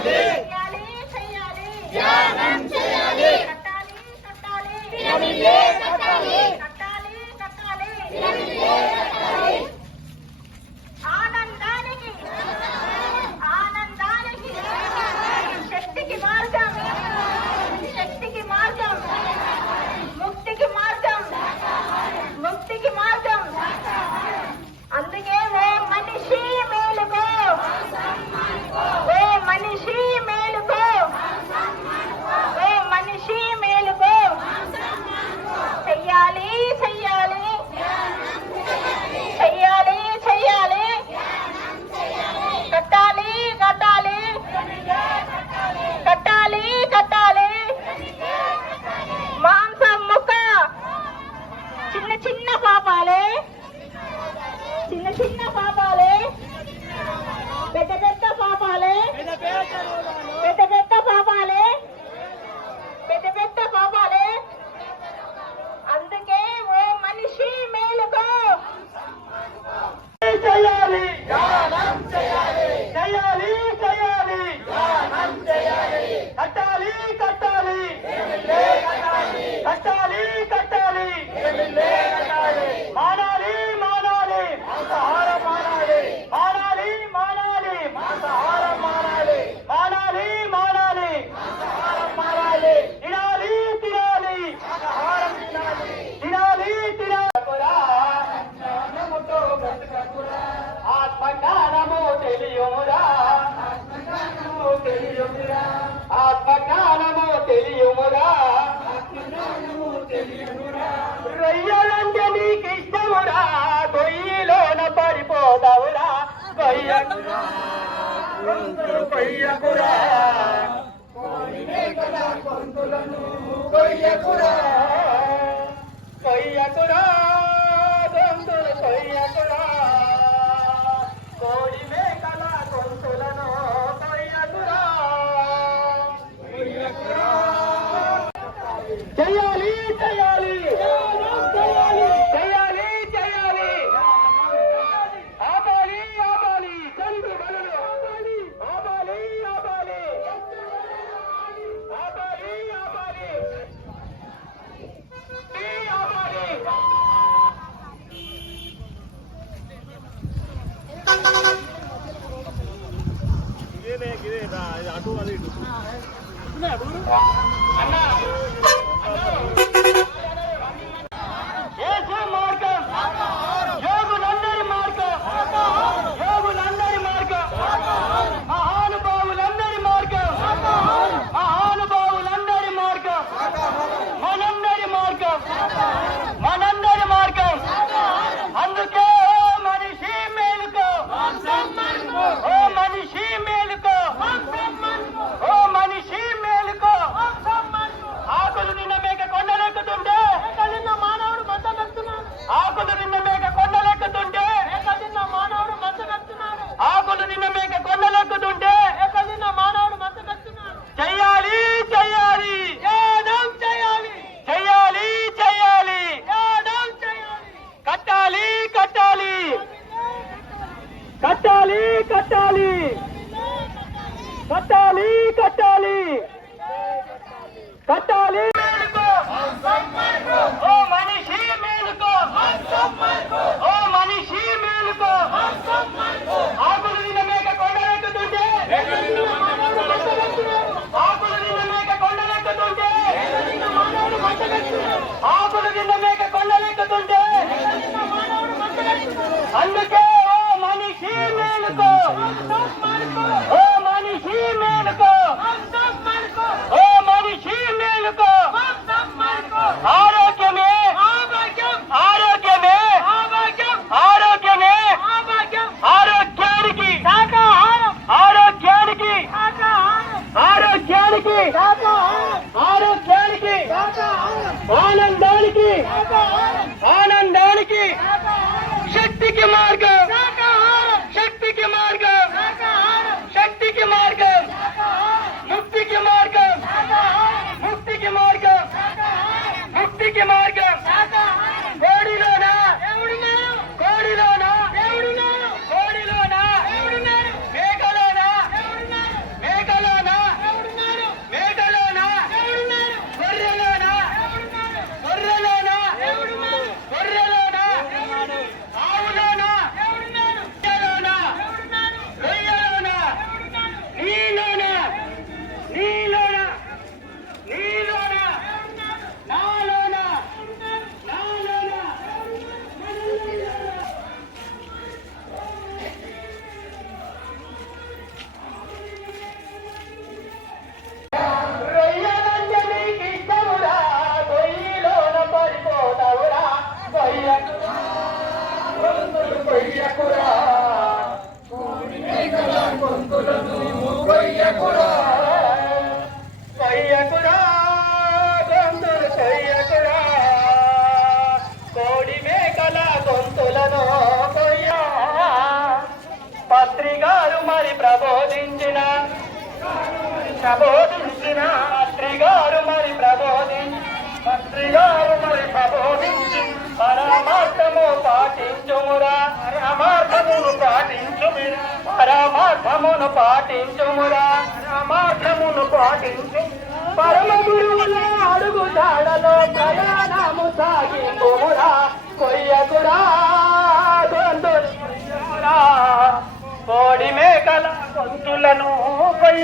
చేయాలి. చేయాలి Gracias. కొయ్యకురా కొయ్యకురా Nerede? కట్టాలి కట్టాలి. కట్టాలి కట్టాలి. కట్టాలి. ఓ మనిషి ఓ మనిషి మేక మేక కొండలెక్కుతుంటే. అందుకే Yeah. மார்க்கம் ప్రబోధించిన పత్రిగారు మరి ప్రబోధించి పత్రిగారు మరి ప్రబోధించి పరమార్థము పాటించుమురా పరమార్థమును పాటించుమిరా పరమార్థమును పాటించుమురా పరమార్థమును పాటించు పరమ గురువుల అడుగు దాడలో ప్రయాణము సాగింపుమురా కొయ్యకురా.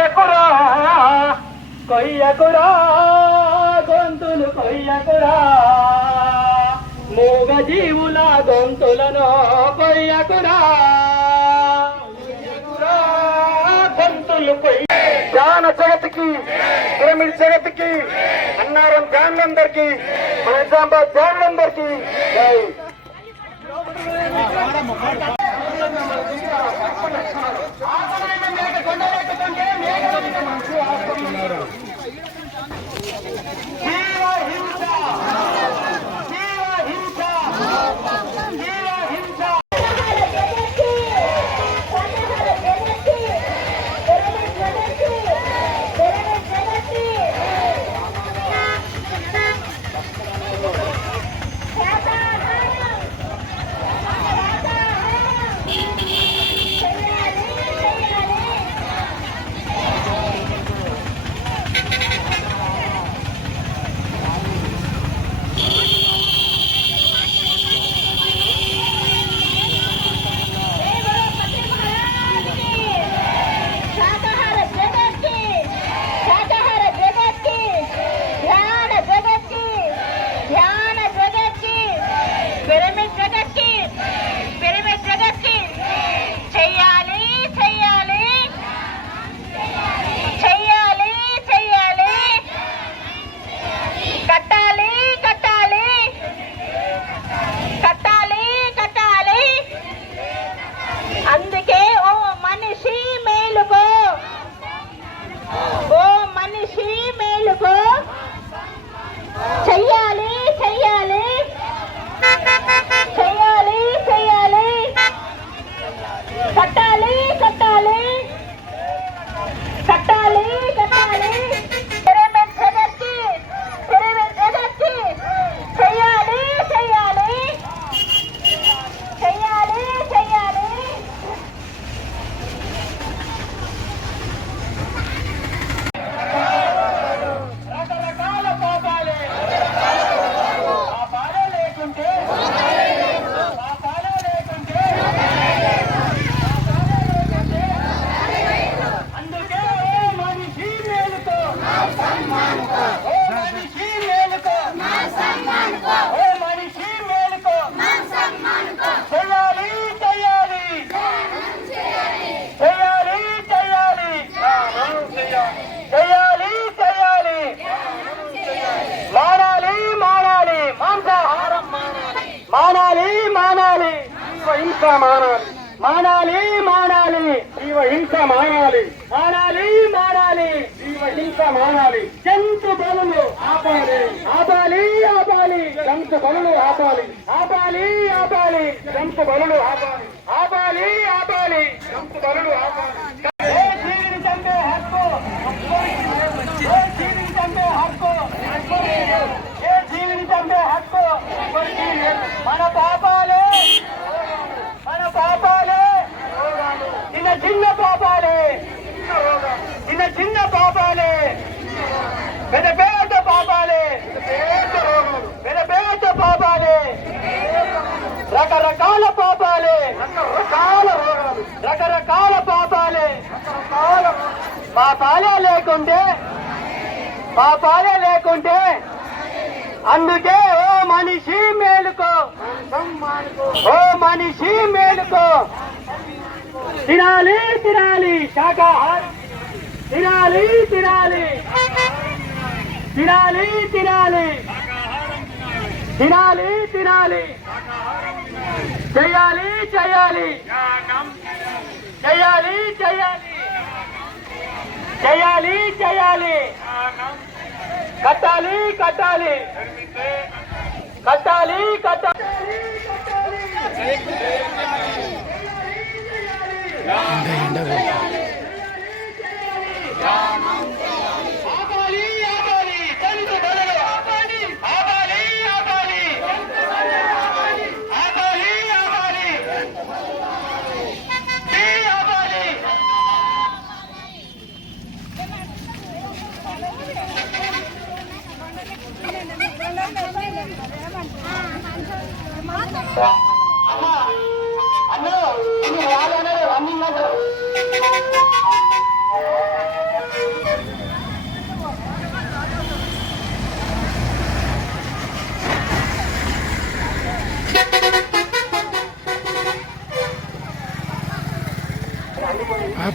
కొయ్యకురా కొయ్యకురా గొంతులు కొయ్యకురా. మూగ జీవుల గొంతులను కొయ్యకురా. కొయ్యకురా, గొంతులు కొయ్య ధ్యాన జగత్కి పిరమిడ్ జగత్కి అన్నారం ధ్యానులందరికీ మన నిజామాబాద్ ధ్యానులందరికీ జై. హింస మానాలి. మానాలి మానాలి. జీవ హింస మానాలి. మానాలి మానాలి. జీవ హింస మానాలి. జంతు బలులు ఆపాలి. ఆపాలి ఆపాలి. జంతు బలులు ఆపాలి. ఆపాలి ఆపాలి. జంతు బలులు ఆపాలి. ఆపాలి ఆపాలి. జంతు బలులు ఆపాలి. పెద్ద పెద్ద పాపాలే. పెద్ద పెద్ద పాపాలే. రకరకాల పాపాలే. రకరకాల రకరకాల పాపాలే. పాపాలే లేకుంటే పాపాలే లేకుంటే అందుకే ఓ మనిషి మేలుకో. ఓ మనిషి మేలుకో. తినాలి తినాలి శాకాహారం తినాలి తినాలి. తినాలి తినాలి. తినాలి. తినాలి చేయాలి చేయాలి. చేయాలి చేయాలి. చేయాలి చేయాలి. కట్టాలి కట్టాలి. కట్టాలి కట్టాలి. ఆపాలి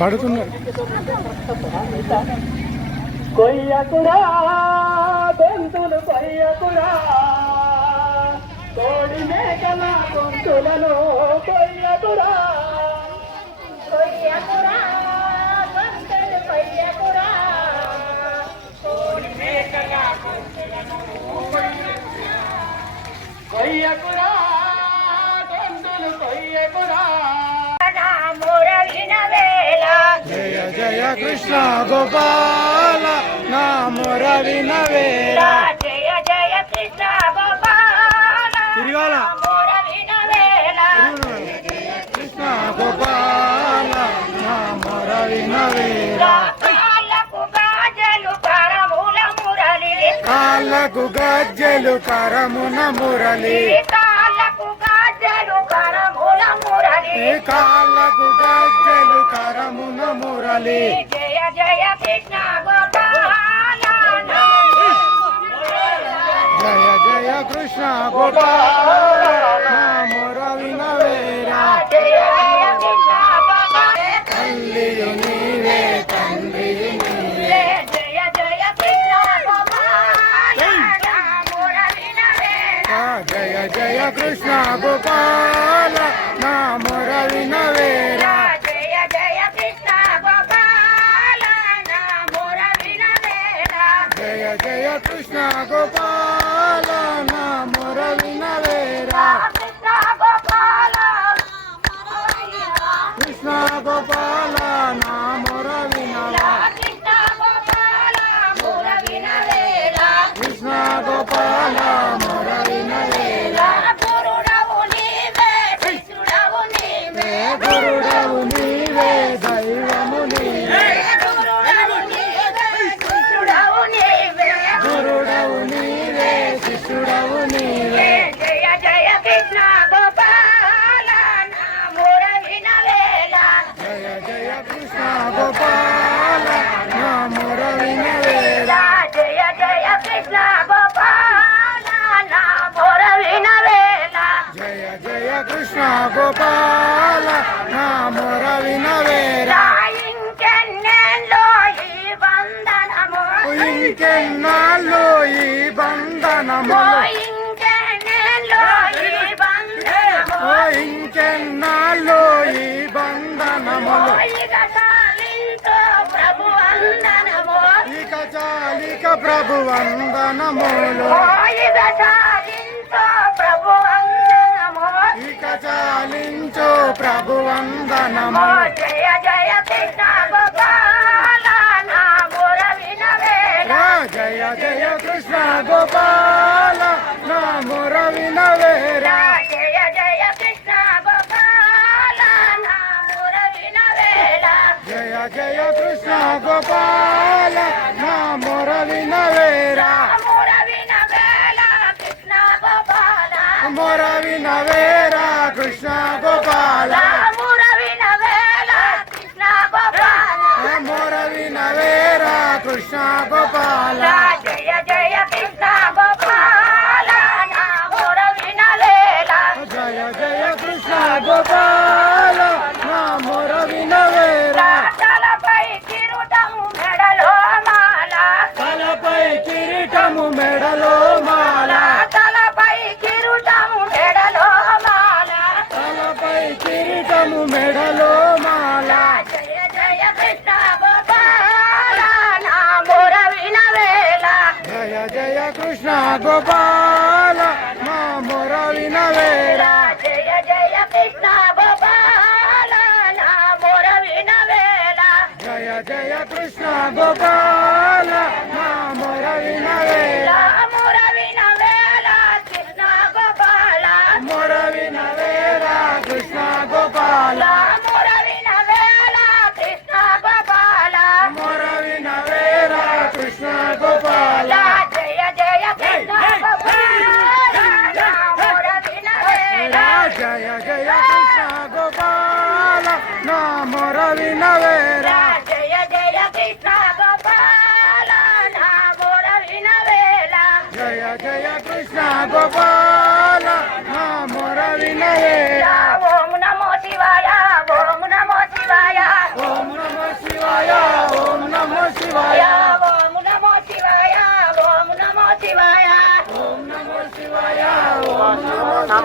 పడుతున్నారు కొయ్యకురా గొంతులు కొయ్యకురా. కోడి మేకల గొంతులను కొయ్యకురా. కొయ్యకురా గొంతులు కొయ్యకురా. కొయ్యకురా గొంతులు కొయ్యకురా. కృష్ణ గోపాల నా మొర వినవేళ జయ జయ కృష్ణ గోపాల తిరగాల. కృష్ణ గోపాల నా మొర వినవేళ కాళ్ళకు గజ్జెలు కరమున మురళి. కరముల మురళి. కాళ్ళకు గజ్జెలు కరమున మురళి. జయ జయ కృష్ణ గోపాల జయ జయ కృష్ణ గోపాల కృష్ణ ఇంకెన్నాళ్ళు ఈ బంధనములు. ఇక ప్రభు చాలిక ప్రభు వందనములు. ఇక ప్రభు చాలించు ప్రభు వందనము జయ జయ కృష్ణ జయ జయ కృష్ణ గోపాల నా మొర వినవేరా జయ జయ కృష్ణ గోపాల నా మురళిన వేళ జయ జయ కృష్ణ గోపాల నా మొర వినవేరా మురళిన వేళ కృష్ణ గోపాల మొర వినవేరా కృష్ణ గోపాల మురళిన వేళ కృష్ణ గోపాల మొర వినవేరా కృష్ణ